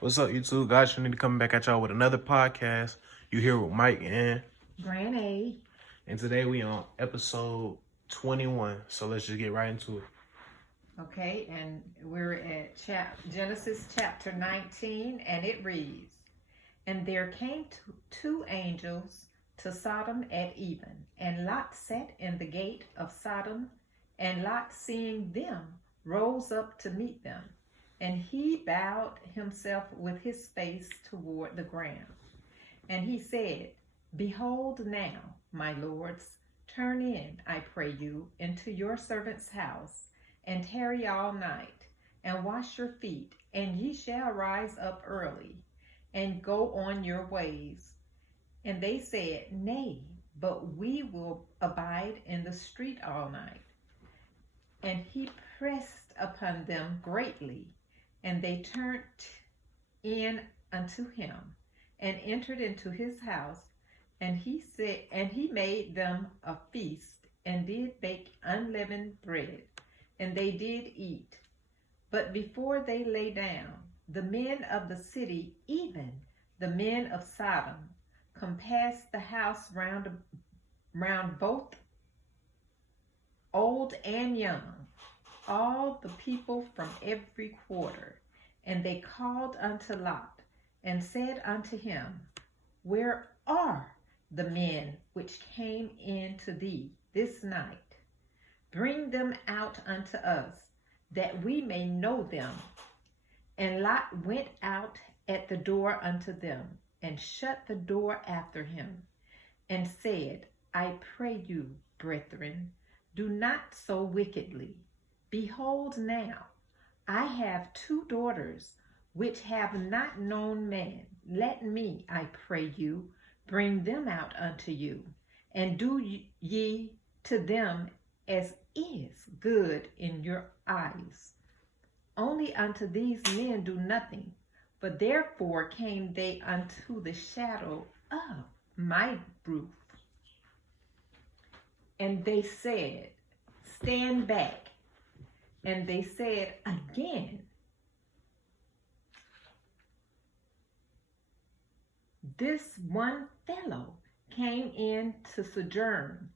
What's up, YouTube? Guys, you need to come back at y'all with another podcast. You here with Mike and Granny. and today we on episode 21. So let's just get right into it. Okay, and we're at Genesis chapter 19, and it reads, "And there came two angels to Sodom at even, and Lot sat in the gate of Sodom, and Lot, seeing them, rose up to meet them. And he bowed himself with his face toward the ground. And he said, Behold now, my lords, turn in, I pray you, into your servant's house, and tarry all night, and wash your feet, and ye shall rise up early, and go on your ways. And they said, Nay, but we will abide in the street all night. And he pressed upon them greatly, and they turned in unto him, and entered into his house. And he made them a feast, and did bake unleavened bread, and they did eat. But before they lay down, the men of the city, even the men of Sodom, compassed the house round both old and young, all the people from every quarter. And they called unto Lot, and said unto him, Where are the men which came in to thee this night? Bring them out unto us, that we may know them. And Lot went out at the door unto them, and shut the door after him, and said, I pray you, brethren, do not so wickedly. Behold now, I have two daughters, which have not known man. Let me, I pray you, bring them out unto you, and do ye to them as is good in your eyes. Only unto these men do nothing, for therefore came they unto the shadow of my roof. And they said, Stand back. And they said again, This one fellow came in to sojourn,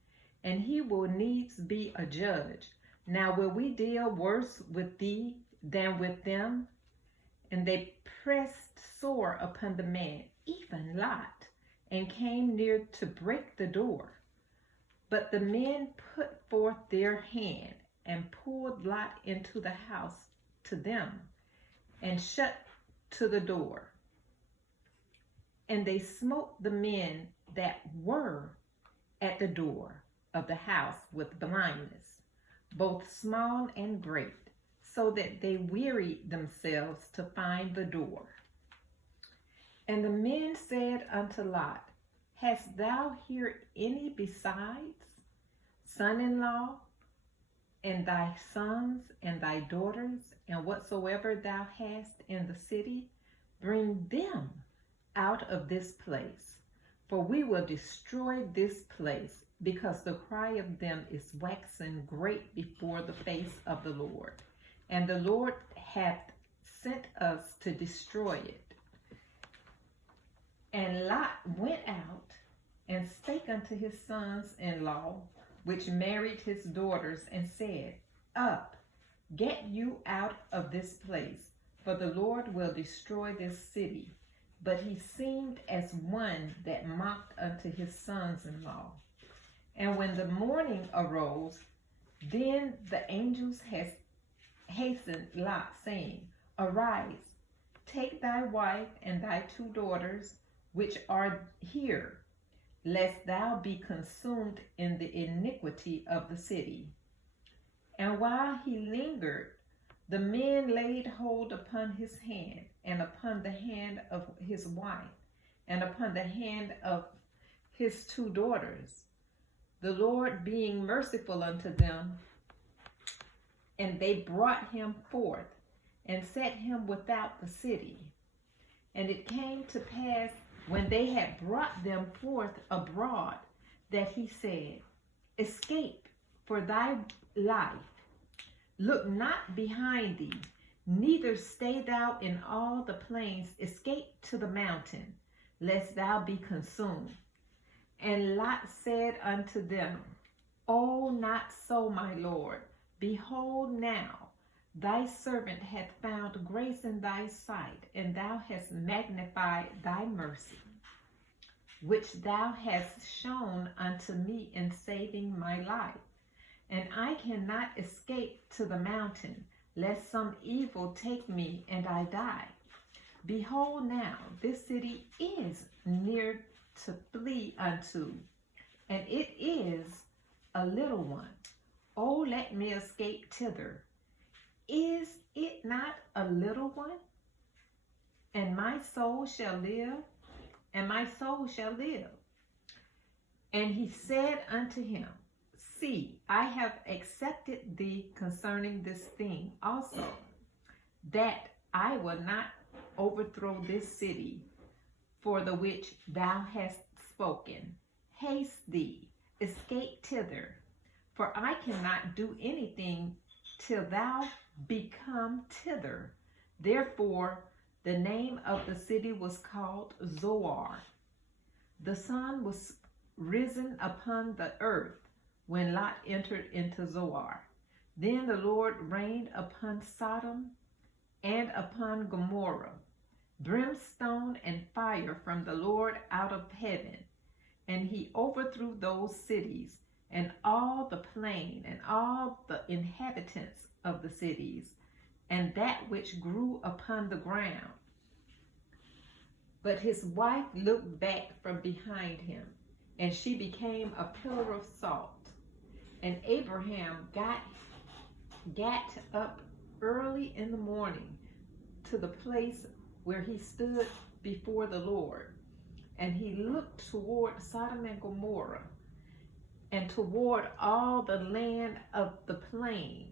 and he will needs be a judge. Now will we deal worse with thee than with them? And they pressed sore upon the man, even Lot, and came near to break the door. But the men put forth their hand, and pulled Lot into the house to them, and shut to the door. And they smote the men that were at the door of the house with blindness, both small and great, so that they wearied themselves to find the door. And the men said unto Lot, Hast thou here any besides, son-in-law, and thy sons and thy daughters, and whatsoever thou hast in the city? Bring them out of this place, for we will destroy this place, because the cry of them is waxen great before the face of the Lord. And the Lord hath sent us to destroy it. And Lot went out and spake unto his sons-in-law, which married his daughters, and said, Up, get you out of this place, for the Lord will destroy this city. But he seemed as one that mocked unto his sons-in-law. And when the morning arose, then the angels hastened Lot, saying, Arise, take thy wife and thy two daughters, which are here, lest thou be consumed in the iniquity of the city. And while he lingered, the men laid hold upon his hand, and upon the hand of his wife, and upon the hand of his two daughters, the Lord being merciful unto them. And they brought him forth, and set him without the city. And it came to pass, when they had brought them forth abroad, that he said, Escape for thy life. Look not behind thee, Neither stay thou in all the plains, escape to the mountain, lest thou be consumed. And Lot said unto them, O, not so, my Lord. Behold now, thy servant hath found grace in thy sight, and thou hast magnified thy mercy, which thou hast shown unto me in saving my life. And I cannot escape to the mountain, lest some evil take me and I die. Behold now, this city is near to flee unto, and it is a little one. Oh, let me escape thither. Is it not a little one? And my soul shall live, and my soul shall live. And he said unto him, See, I have accepted thee concerning this thing also, that I will not overthrow this city for the which thou hast spoken. Haste thee, escape thither, for I cannot do anything till thou become thither. Therefore the name of the city was called Zoar. The sun was risen upon the earth when Lot entered into Zoar. Then the Lord rained upon Sodom and upon Gomorrah brimstone and fire from the Lord out of heaven, and he overthrew those cities and all the plain and all the inhabitants of the cities and that which grew upon the ground. But his wife looked back from behind him, and she became a pillar of salt. And Abraham got up early in the morning to the place where he stood before the Lord, and he looked toward Sodom and Gomorrah, and toward all the land of the plain,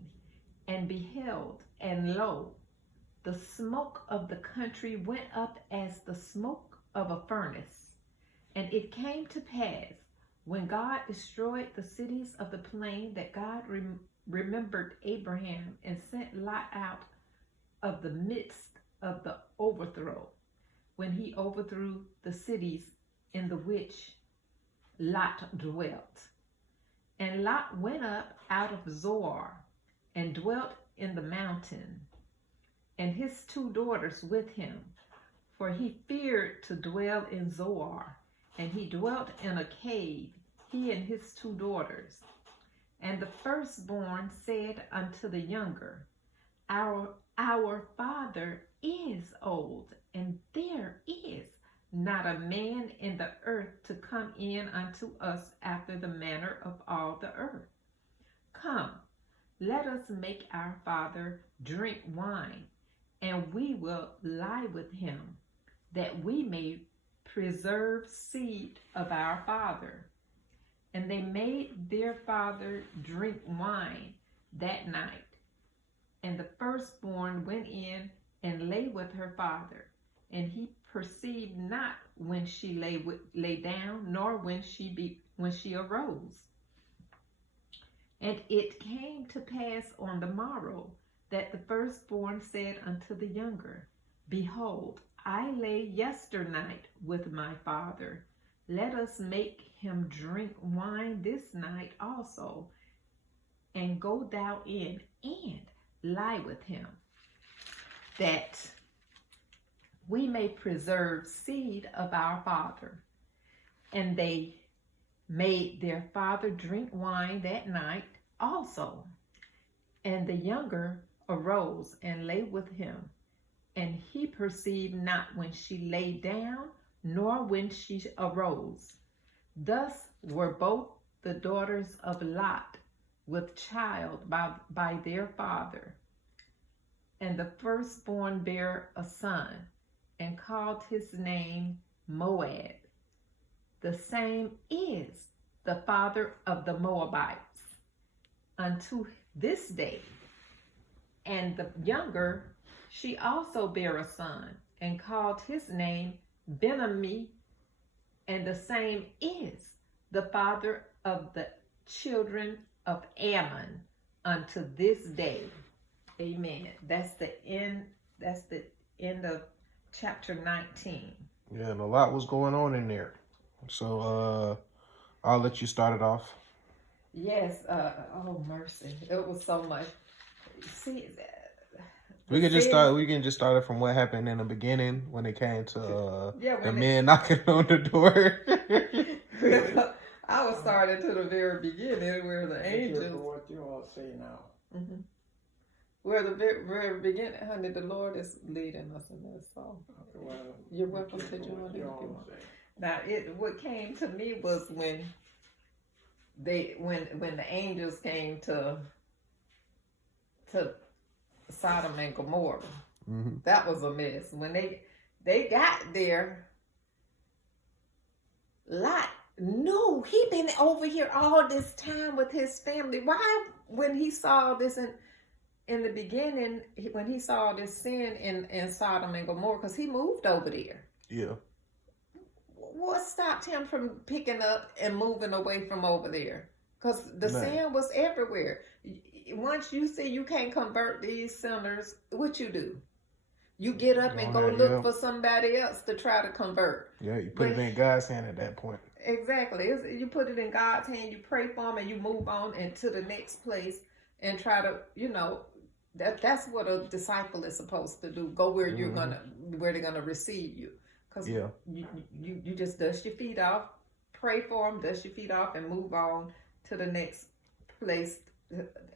and beheld, and lo, the smoke of the country went up as the smoke of a furnace. And it came to pass, when God destroyed the cities of the plain, that God remembered Abraham and sent Lot out of the midst of the overthrow, when he overthrew the cities in the which Lot dwelt. And Lot went up out of Zoar and dwelt in the mountain, and his 2 daughters with him, for he feared to dwell in Zoar, and he dwelt in a cave, he and his 2 daughters. And the firstborn said unto the younger, Our father is old, and there is not a man in the earth to come in unto us after the manner of all the earth. Come, let us make our father drink wine, and we will lie with him, that we may preserve seed of our father. And they made their father drink wine that night. And the firstborn went in and lay with her father, and he perceived not when she lay down, nor when she arose. And it came to pass on the morrow that the firstborn said unto the younger, Behold, I lay yesternight with my father. Let us make him drink wine this night also, and go thou in and lie with him, that we may preserve seed of our father. And they made their father drink wine that night also. And the younger arose and lay with him, and he perceived not when she lay down, nor when she arose. Thus were both the daughters of Lot with child by their father. And the firstborn bare a son, and called his name Moab. The same is the father of the Moabites unto this day. And the younger, she also bare a son, and called his name Ben-ammi, and the same is the father of the children of Ammon unto this day. Amen. That's the end. That's the end of chapter 19. Yeah, and a lot was going on in there. So I'll let you start it off. Yes. Oh mercy, it was so much. See, We can just start. We can just start it from what happened in the beginning when it came to the men knocking on the door. I was starting to the very beginning where the angels. What you all say now? Mm-hmm. Where the very beginning, honey, the Lord is leading us in this song. Well, You're welcome to join in if you want. Now, what came to me was when the angels came to Sodom and Gomorrah. Mm-hmm. That was a mess. When they got there, Lot knew he'd been over here all this time with his family. Why, when he saw this in the beginning, when he saw this sin in Sodom and Gomorrah, because he moved over there. Yeah. What stopped him from picking up and moving away from over there? Because the sin was everywhere. Once you see you can't convert these sinners, what you do? You get up and go look for somebody else to try to convert. Yeah, you put it in God's hand at that point. Exactly. You put it in God's hand, you pray for them, and you move on into the next place and try to, that's what a disciple is supposed to do. Go where you're where they're gonna receive you. Because you just dust your feet off, pray for them, dust your feet off, and move on to the next place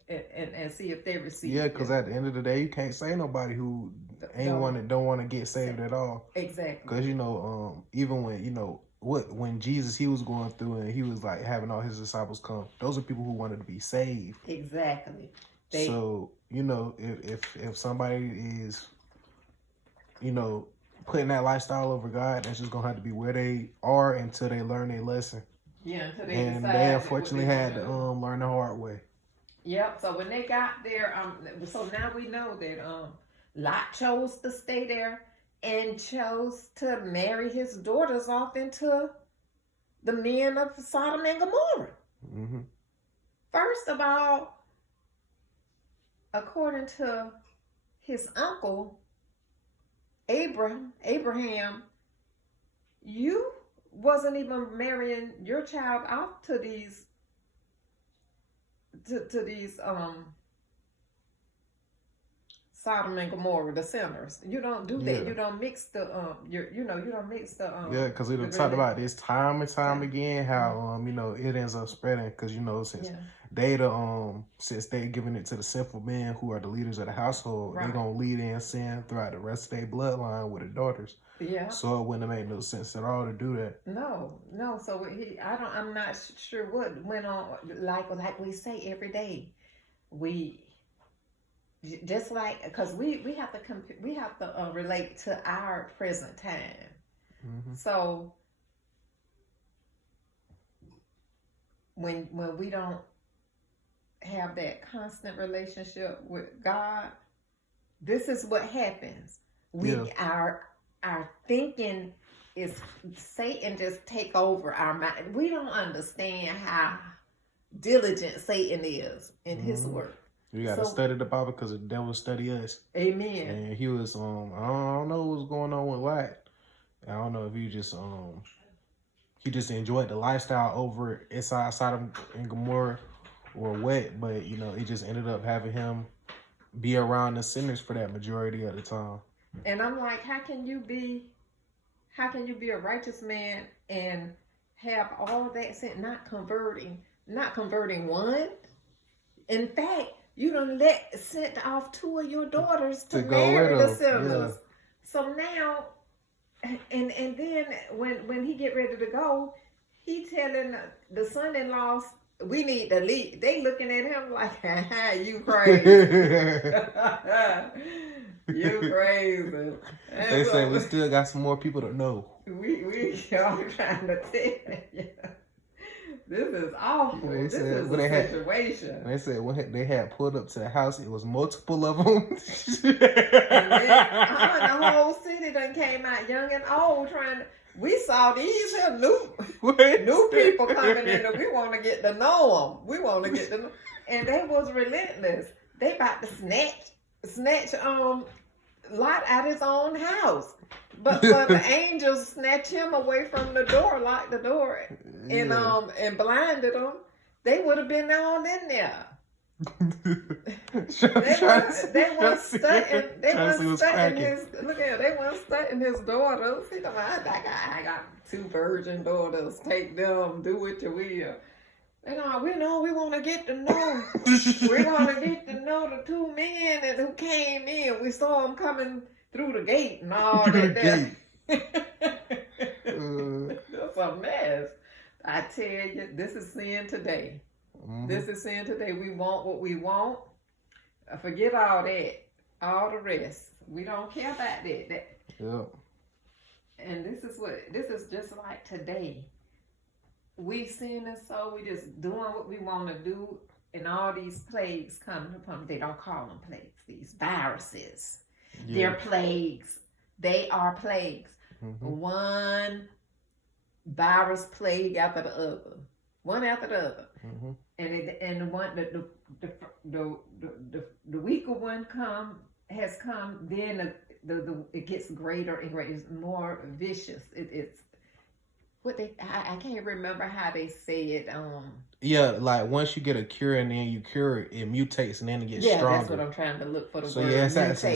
and see if they receive. Yeah, because at the end of the day, you can't say nobody who don't want to get saved at all. Exactly. Because even when when Jesus he was going through and he was like having all his disciples come, those are people who wanted to be saved. Exactly. So if somebody is putting that lifestyle over God, that's just gonna have to be where they are until they learn their lesson. Yeah, until and they unfortunately had to learn the hard way. Yep. So when they got there, so now we know that Lot chose to stay there and chose to marry his daughters off into the men of Sodom and Gomorrah. Mm-hmm. First of all, according to his uncle Abraham, you wasn't even marrying your child off to these Sodom and Gomorrah, the sinners. You don't do that. Yeah. You don't mix the you don't mix the yeah, because we talked about this time and time again how it ends up spreading because since since they giving it to the sinful men who are the leaders of the household, they're gonna lead in sin throughout the rest of their bloodline with their daughters. Yeah. So it wouldn't have made no sense at all to do that. No. So I'm not sure what went on. Like we say every day, we just because we have to relate to our present time. Mm-hmm. So when we don't have that constant relationship with God, this is what happens. Our thinking is Satan just take over our mind. We don't understand how diligent Satan is in his work. We got to study the Bible because the devil study us. Amen. And he was I don't know what's going on with Lot. I don't know if he just enjoyed the lifestyle over inside Sodom and Gomorrah or what, but it just ended up having him be around the sinners for that majority of the time. And I'm like, how can you be a righteous man and have all that sin, not converting one? In fact, you done sent off 2 of your daughters to marry the sinners. Yeah. So now, and then when he get ready to go, he telling the son-in-laws, we need to leave. They looking at him like, you crazy. You crazy. They say we still got some more people to know. We all trying to tell you. This is awful. This is a situation. They said when they had pulled up to the house, it was multiple of them. And then the whole city done came out, young and old, we saw these here new people coming in, and we want to get to know them. And they was relentless. They about to snatch snatch Lot out his own house. But for the angels snatch him away from the door, locked the door, and blinded him, they would have been all in there. They weren't stunting his. Look at they weren't stunting his daughters. You know, I got 2 virgin daughters. Take them, do what you will. We want to get to know. We want to get to know the 2 men who came in. We saw them coming through the gate and all that. That's a mess. I tell you, this is sin today. Mm-hmm. This is sin today. We want what we want. Forget all that. All the rest. We don't care about that. Yeah. And this is just like today. We sin and so we just doing what we want to do, and all these plagues coming upon. They don't call them plagues. These viruses. Yeah. They're plagues. They are plagues. Mm-hmm. One virus plague after the other. One after the other. Mm-hmm. The weaker one has come. Then it gets greater and greater. It's more vicious. It's what I can't remember how they say it. Yeah, like once you get a cure and then you cure it, it mutates and then it gets stronger. Yeah, that's what I'm trying to look for. The word. Yeah, it's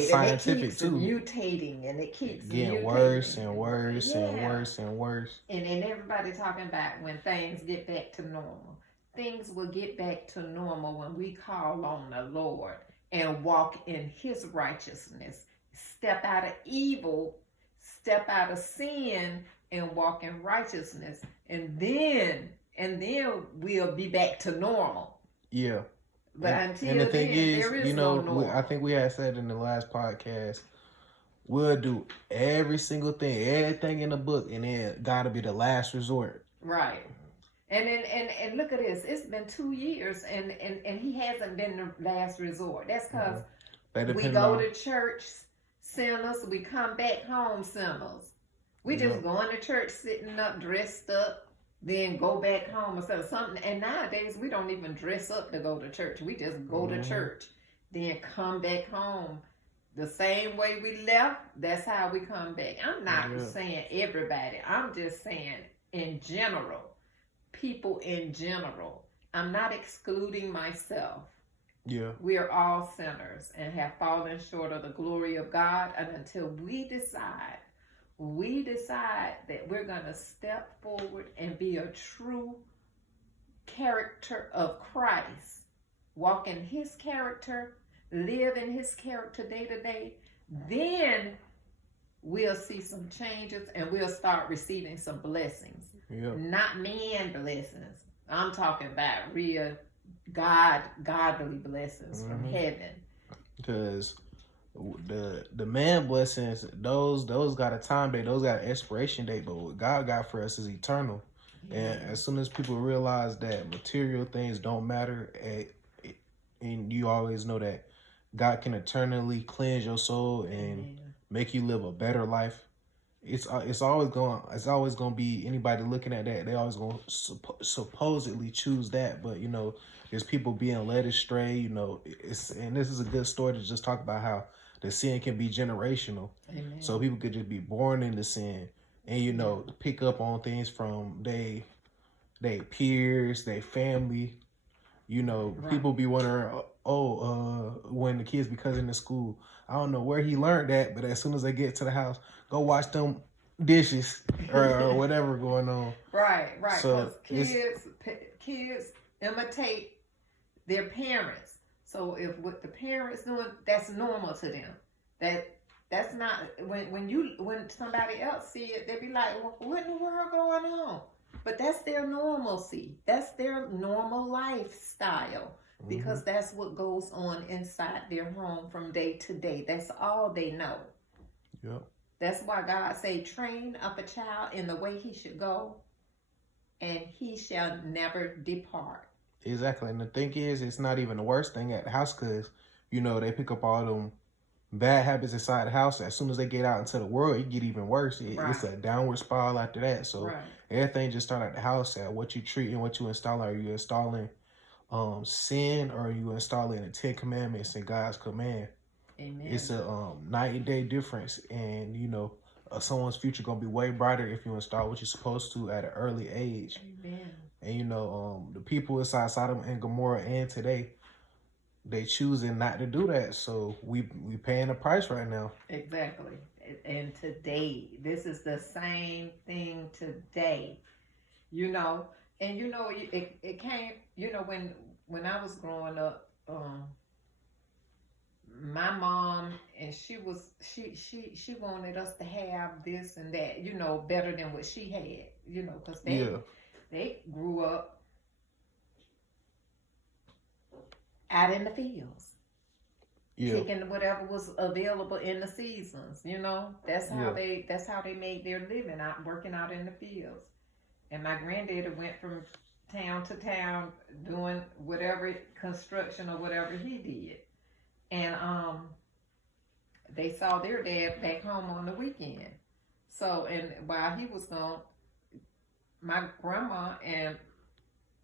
scientific too. Mutating and it keeps getting worse and worse and worse and worse. And everybody talking about when things get back to normal. Things will get back to normal when we call on the Lord and walk in His righteousness. Step out of evil, step out of sin, and walk in righteousness, and then we'll be back to normal. Yeah. But until the thing is, there is no normal. I think we had said in the last podcast, we'll do everything in the book, and then gotta be the last resort. Right. And look at this. It's been 2 years, and he hasn't been the last resort. That's because we go to church sinners, we come back home sinners. We just going to church, sitting up, dressed up, then go back home or something. And nowadays, we don't even dress up to go to church. We just go to church, then come back home. The same way we left, that's how we come back. I'm not saying everybody. I'm just saying in general. People in general. I'm not excluding myself. Yeah. We are all sinners and have fallen short of the glory of God. And until we decide that we're going to step forward and be a true character of Christ, walk in His character, live in His character day to day, then we'll see some changes and we'll start receiving some blessings. Yeah. Not man blessings. I'm talking about real godly blessings from heaven. Because the man blessings, those got a time date, those got an expiration date, but what God got for us is eternal. Yeah. And as soon as people realize that material things don't matter, and you always know that God can eternally cleanse your soul and make you live a better life. It's always going to be anybody looking at that. They always going to supposedly choose that, but there's people being led astray. And this is a good story to just talk about how the sin can be generational. Amen. So people could just be born into sin, and pick up on things from they peers, they family. Right. People be wondering, when the kids be coming to school, I don't know where he learned that, but as soon as they get to the house, go wash them dishes or whatever going on. Right. So kids imitate their parents. So if what the parents doing, that's normal to them. That's not when somebody else see it, they be like, well, what in the world going on? But that's their normalcy. That's their normal lifestyle. Because that's what goes on inside their home from day to day. That's all they know. Yep. That's why God say, train up a child in the way he should go, and he shall never depart. Exactly. And the thing is, it's not even the worst thing at the house because, they pick up all them bad habits inside the house. As soon as they get out into the world, it get even worse. It's a downward spiral after that. So everything just start at the house, at what you treat and what you install. Are you installing sin, or are you installing the 10 Commandments and God's command? Amen. It's a 90-day difference, and someone's future gonna be way brighter if you install what you're supposed to at an early age. Amen. And the people inside Sodom and Gomorrah and today, they choosing not to do that. So we paying the price right now. Exactly. And today, this is the same thing today. And it came. When I was growing up, my mom and she wanted us to have this and that, better than what she had, because they grew up out in the fields, picking whatever was available in the seasons. That's how they made their living, out working out in the fields. And my granddaddy went from town to town doing whatever construction or whatever he did. And they saw their dad back home on the weekend. So, and while he was gone, my grandma and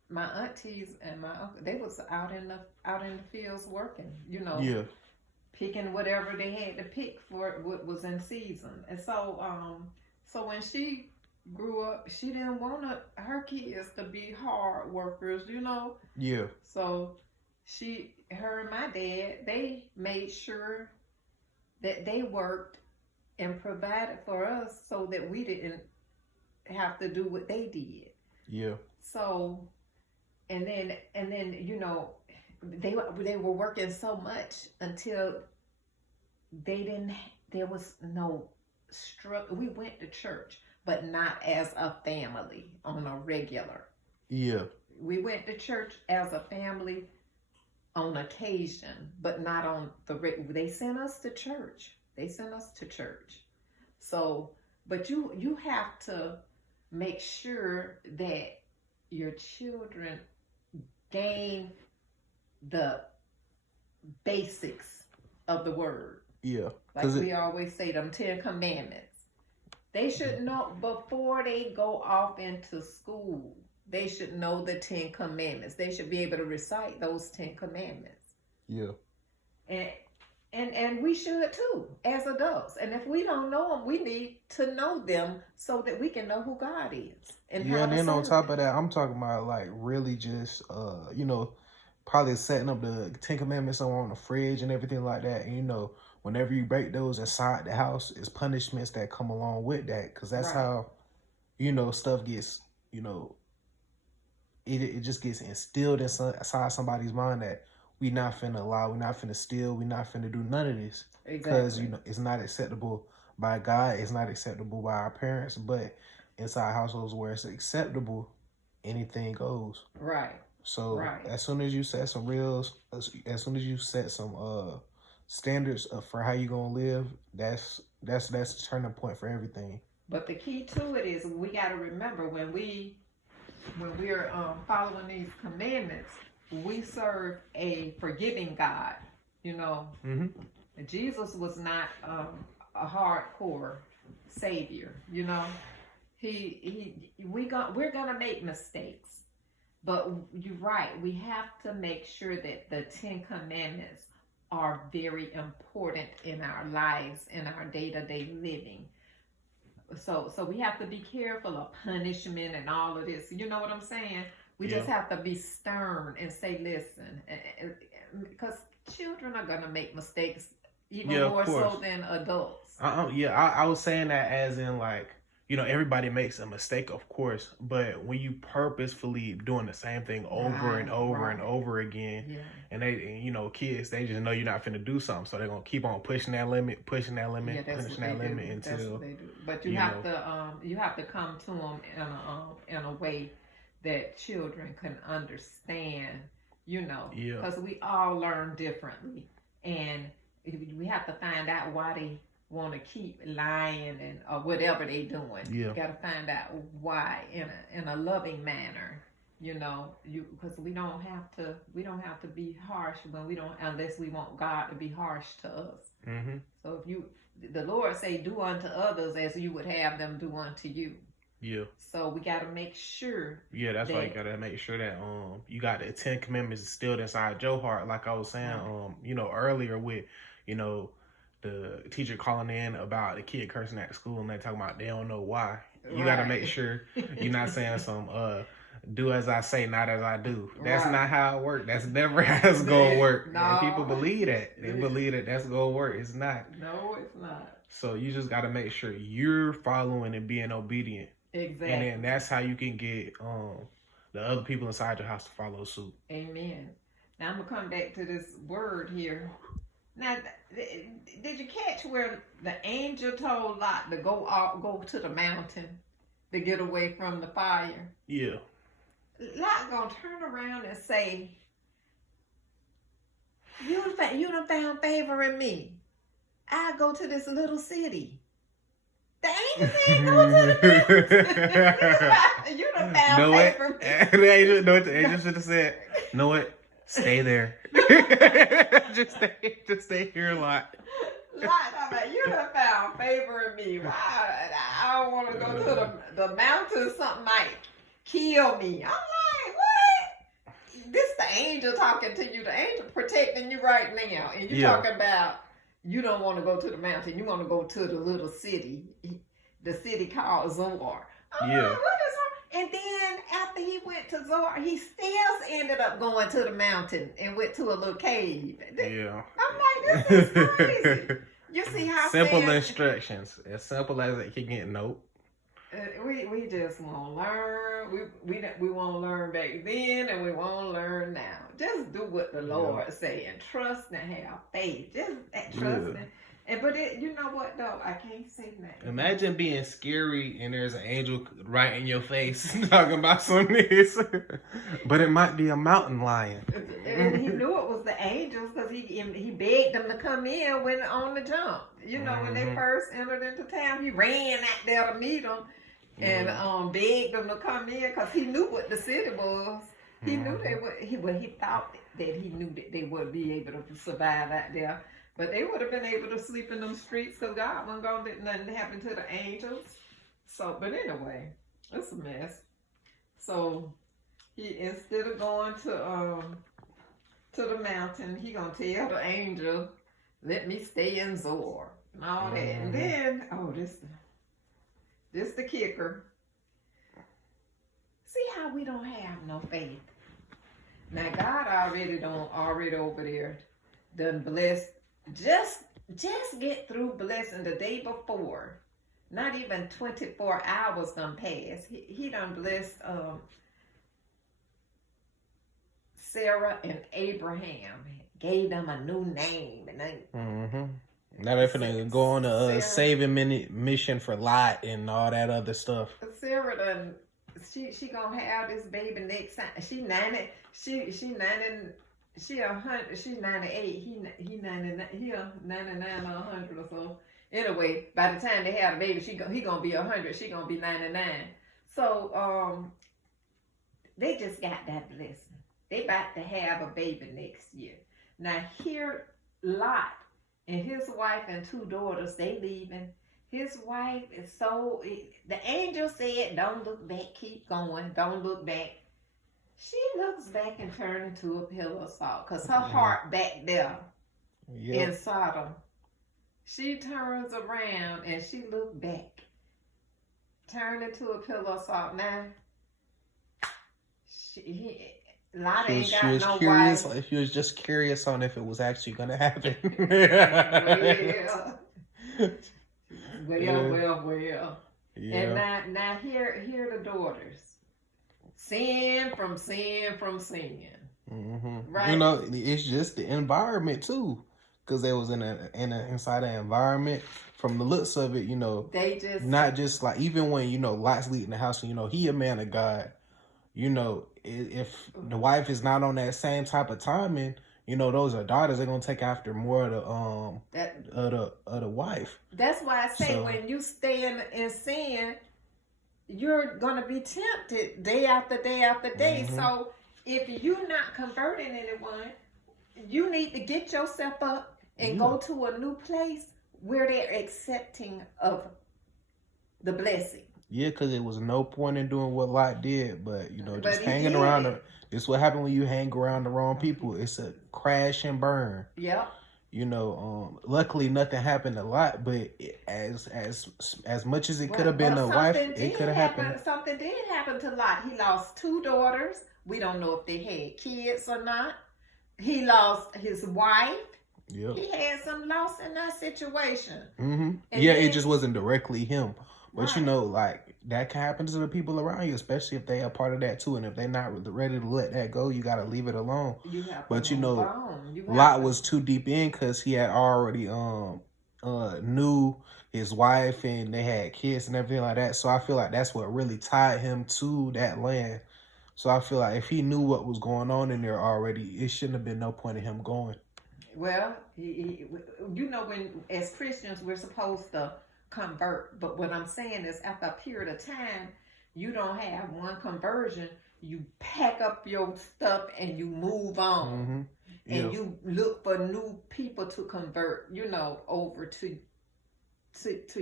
my aunties and my uncle, they was out in the fields working, picking whatever they had to pick for what was in season. And so when she grew up, she didn't want her kids to be hard workers, So her and my dad, they made sure that they worked and provided for us so that we didn't have to do what they did. Yeah. So, and then they were working so much until there was no struggle. We went to church, but not as a family on a regular. Yeah. We went to church as a family on occasion, but not on the regular. They sent us to church. So, but you have to make sure that your children gain the basics of the word. Yeah. Like we always say, them 10 commandments. They should know before they go off into school. They should know the 10 commandments. They should be able to recite those 10 commandments. Yeah. And we should too, as adults. And if we don't know them, we need to know them so that we can know who God is. And then on top of that, I'm talking about like really just probably setting up the 10 commandments on the fridge and everything like that. And whenever you break those inside the house, it's punishments that come along with that, because that's how stuff gets it just gets instilled inside somebody's mind that we not finna lie, we not finna steal, we not finna do none of this. Because it's not acceptable by God, it's not acceptable by our parents, but inside households where it's acceptable, anything goes. Right. So as soon as you set some standards for how you gonna live, that's the turning point for everything. But the key to it is we got to remember when we're following these commandments, we serve a forgiving God. Mm-hmm. Jesus was not a hardcore savior. We're gonna make mistakes, but you're right. We have to make sure that the 10 commandments are very important in our lives, in our day-to-day living. So we have to be careful of punishment and all of this. You know what I'm saying? We just have to be stern and say, listen, because children are going to make mistakes even more so than adults. I was saying that as in like, everybody makes a mistake, of course, but when you purposefully doing the same thing over and over and over again, and they, kids, they just know you're not finna do something, so they're gonna keep on pushing that limit, pushing that limit until. That's what they do. But you have to come to them in a way that children can understand, because we all learn differently, and we have to find out why they want to keep lying and or whatever they doing. You got to find out why in a loving manner, because we don't have to be harsh unless we want God to be harsh to us. Mm-hmm. So if the Lord say, do unto others as you would have them do unto you. Yeah. So we got to make sure. Yeah, that's why you got to make sure that you got the 10 commandments instilled inside your heart. Like I was saying, earlier with, you know, the teacher calling in about the kid cursing at the school and they talking about they don't know why. You got to make sure you're not saying some, do as I say, not as I do. That's not how it works. That's never how it's going to work. No. And people believe that. They believe that that's going to work. It's not. No, it's not. So you just got to make sure you're following and being obedient. Exactly. And then that's how you can get the other people inside your house to follow suit. Amen. Now I'm going to come back to this word here. Now, did you catch where the angel told Lot to go to the mountain to get away from the fire? Yeah. Lot gonna turn around and say, you done found favor in me. I go to this little city. The angel said go to the mountain. You done found favor in me. The angel should have said, know what? Stay there. just stay here a lot. You done found favor in me. I don't want to go to the mountain. Something might kill me. I'm like, what? This the angel talking to you. The angel protecting you right now. And you talking about you don't want to go to the mountain. You want to go to the little city. The city called Zoar. I'm like, what is wrong? And then after he went to Zoar, he still ended up going to the mountain and went to a little cave. Yeah. I'm like, this is crazy. You see how simple instructions. As simple as it can get. Nope. We just want to learn. We want to learn back then, and we want to learn now. Just do what the Lord say and trust and have faith. Just trust but you know what though? I can't say that. Imagine being scary and there's an angel right in your face talking about some this, but it might be a mountain lion. And he knew it was the angels because he begged them to come in when on the jump. You know, when they first entered into town, he ran out there to meet them and begged them to come in because he knew what the city was. He knew they would. He thought that he knew that they would be able to survive out there. But they would have been able to sleep in them streets because God wasn't going to let nothing happen to the angels. So, but anyway, it's a mess. So, he instead of going to the mountain, he gonna tell the angel, "Let me stay in Zoar," and all that. And then, this the kicker. See how we don't have no faith. Now God already over there done blessed. Just get through blessing the day before. Not even 24 hours done passed. He done blessed Sarah and Abraham. Gave them a new name. And they, now they're finna go on a saving mission for Lot and all that other stuff. Sarah done, she gonna have this baby next time. She 90. She 100. She 98. He 99. He 99 or 100 or so. Anyway, by the time they have a baby, he gonna be 100. She gonna be 99. So they just got that blessing. They about to have a baby next year. Now here, Lot and his wife and 2 daughters, they leaving. His wife is the angel said, "Don't look back. Keep going. Don't look back." She looks back and turns into a pillar of salt because her heart back there in Sodom. She turns around and she looked back, turned into a pillar of salt. Now, Lot ain't got no curious. wife. She was just curious on if it was actually going to happen. Well. Yeah. And now here the daughters. Sin from sin. Right? You know, it's just the environment too, because they was inside an environment. From the looks of it, you know, they just not just like even when Lot's leading the house, and he a man of God. If the wife is not on that same type of timing, those are daughters. They're gonna take after more of the wife. That's why I say when you stay in sin, you're going to be tempted day after day after day. So if you're not converting anyone, you need to get yourself up and go to a new place where they're accepting of the blessing. Yeah, because it was no point in doing what Lot did, but just hanging around. This is what happened when you hang around the wrong people. It's a crash and burn. Yep. You know, luckily nothing happened a lot, but as much as it could have been a wife, it could have happened. Something did happen to Lot. He lost 2 daughters. We don't know if they had kids or not. He lost his wife. Yep. He had some loss in that situation. Yeah, it just wasn't directly him. But right. you know, like that can happen to the people around you, especially if they are part of that too. And if they're not ready to let that go, you got to leave it alone. You have but to you know, Lot was too deep in because he had already knew his wife and they had kids and everything like that. So I feel like that's what really tied him to that land. So I feel like if he knew what was going on in there already, it shouldn't have been no point in him going. Well, you know, when as Christians we're supposed to convert, but what I'm saying is after a period of time, you don't have one conversion. You pack up your stuff and you move on, and you look for new people to convert. You know, over to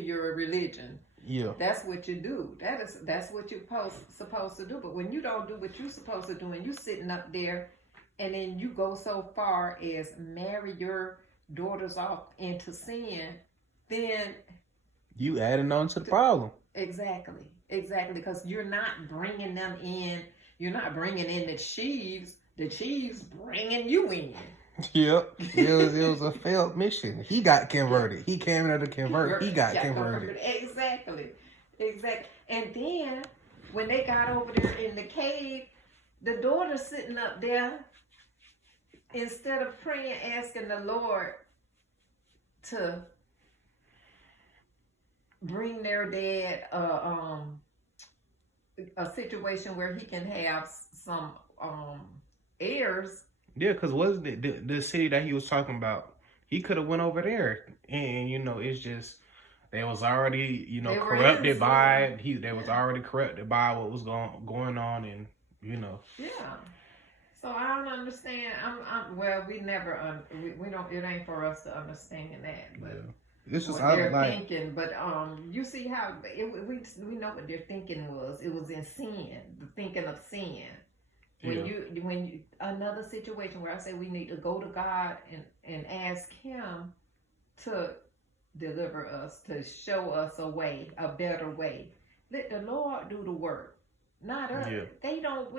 your religion. Yeah, that's what you do. That's what you're supposed to do. But when you don't do what you're supposed to do, and you sitting up there, and then you go so far as marry your daughters off into sin, then you adding on to the problem. Exactly, because you're not bringing them in. You're not bringing in the sheaves. The sheaves bringing you in. Yep, it was a failed mission. He got converted. He came there to convert. He got converted. Exactly. And then when they got over there in the cave, the daughter sitting up there, instead of praying, asking the Lord to bring their dad a situation where he can have some heirs. Yeah, because wasn't it the city that he was talking about? He could have went over there, and you know, it's just they was already corrupted by it. They was already corrupted by what was going on, and you know. Yeah. So I don't understand. Well, we never we don't. It ain't for us to understand that, but. Yeah. This is what they're thinking, but you see how we know what their thinking was. It was in sin, the thinking of sin. When you another situation where I say we need to go to God and ask Him to deliver us, to show us a way, a better way. Let the Lord do the work, not us. Yeah. They don't.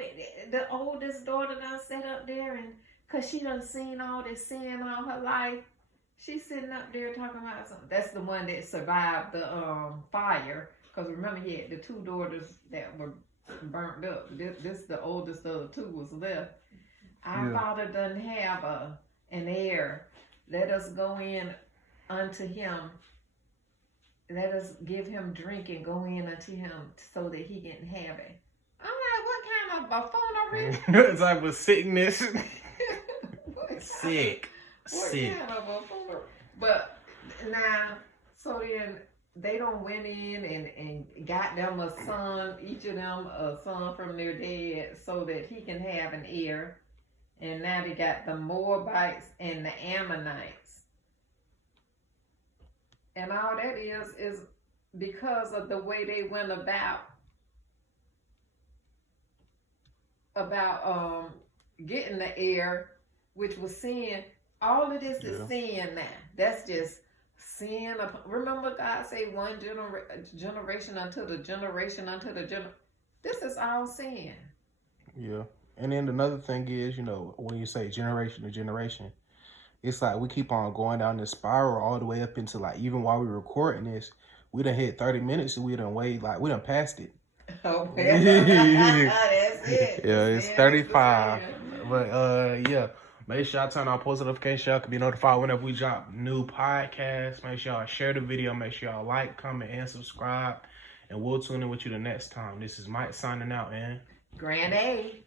The oldest daughter done sat up there, and cause she done seen all this sin all her life. She's sitting up there talking about something. That's the one that survived the fire. Because remember, he had the 2 daughters that were burnt up. This the oldest of the 2 was left. Our Father doesn't have an heir. Let us go in unto him. Let us give him drink and go in unto him so that he can have it. I'm like, what kind of buffoonery? It's like with sickness. Sick. But now, so then they don't went in and got them a son, each of them a son from their dad, so that he can have an heir. And now they got the Moabites and the Ammonites. And all that is because of the way they went about getting the heir, which was sin. All of this is sin now. That's just sin. Remember God say one generation unto the generation unto the generation. This is all sin. Yeah. And then another thing is, when you say generation to generation, it's like we keep on going down this spiral all the way up into even while we're recording this, we done hit 30 minutes and we done we done passed it. Oh, that's it. Yeah, it's 35. But yeah. Make sure y'all turn on post notifications. Y'all can be notified whenever we drop new podcasts. Make sure y'all share the video. Make sure y'all like, comment, and subscribe. And we'll tune in with you the next time. This is Mike signing out, man. Grand A.